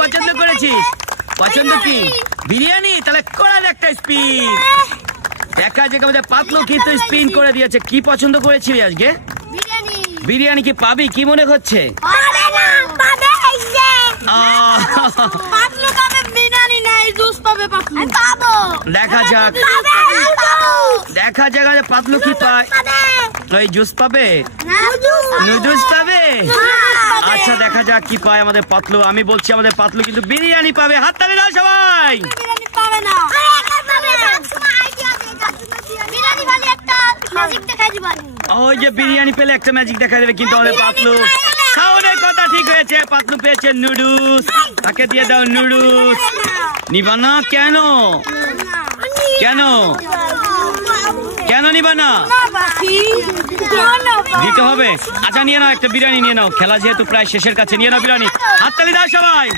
পছন্দ করেছিস? পছন্দ কি? বিরিয়ানি? তাহলে করা দে একটা স্পিন। দেখা যাক আমাদের পাতলু কিন্তু স্পিন করে দিয়েছে। কি পছন্দ করেছিস আজকে? বিরিয়ানি কি পাবি? কি মনে হচ্ছে? দেখা যাক, দেখা যাক পাতলু কি পায়। ওই জুস পাবে, নুডলস পাবে। আচ্ছা দেখা যাক কি পায় আমাদের পাতলু। আমি বলছি আমাদের পাতলু কিন্তু বিরিয়ানি পাবে। হাততালি দাও সবাই। ওই যে বিরিয়ানি পেলে একটা ম্যাজিক দেখা দেবে কিন্তু আমাদের পাতলু। খাওয়ানোর কথা ঠিক হয়েছে, পাতলু পেয়েছে নুডলস। তাকে দিয়ে দাও নুডলস। নিবা না কেন? কেন কেন নিবা না? দিতে হবে। আচ্ছা নিয়ে নাও একটা বিরিয়ানি নিয়ে নাও। খেলা যেহেতু প্রায় শেষের কাছে, নিয়ে নাও বিরিয়ানি। হাততালি দাও সবাই।